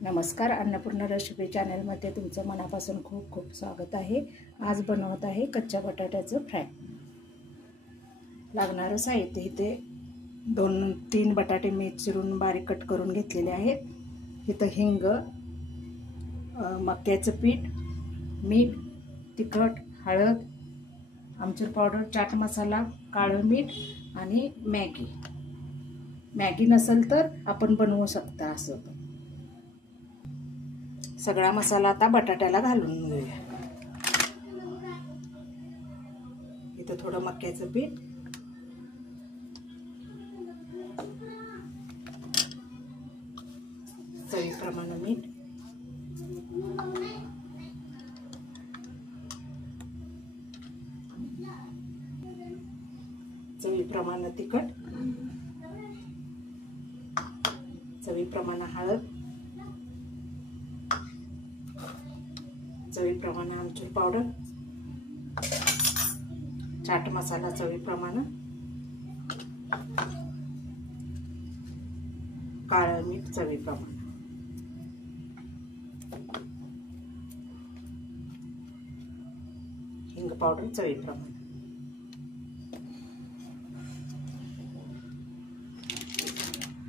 नमस्कार, अन्नपूर्णा रेसिपी चॅनलमध्ये तुमचं मनापासून खूप खूप स्वागत आहे। आज बनवत आहे कच्च्या बटाट्याचं फ्राय। लागणारं साहित्य इथे 2-3 बटाटे मी चिरून बारीक कट करून घेतलेले आहेत। इथं हिंग, मक्याचं पीठ, मीठ, तिखट, हळद, आमचूर पावडर, चाट मसाला, काळं मीठ आणि मॅगी नसेल तर आपण बनवू शकता। असं सगळा मसाला आता बटाट्याला घालून घेऊया। इथं थोडं मक्याचं पीठ, चवीप्रमाणे मीठ, चवीप्रमाणे तिखट, चवीप्रमाणे हळद, चवीप्रमाणे आमचूर पावडर, चाट मसाला चवीप्रमाणे, काळं मीठ चवीप्रमाणे, हिंग पावडर चवीप्रमाणे,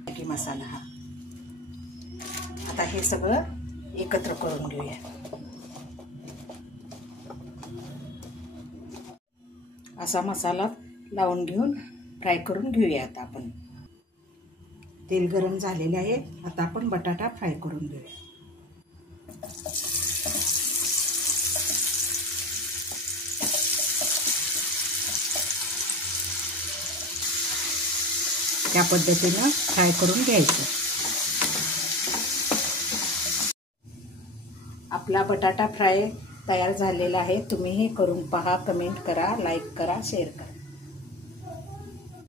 मॅगी मसाला हा। आता हे सगळं एकत्र करून घेऊया। असा मसाला लावून घेऊन फ्राय करून घेऊया। आता आपण तेल गरम झालेले आहे। आता आपण बटाटा फ्राय करून घेऊया। त्या पद्धतीने फ्राय करून घ्यायचं। आपला बटाटा फ्राय तयार झालेला आहे। तुम्हीही करून पहा, कमेंट करा, लाईक करा, शेअर करा।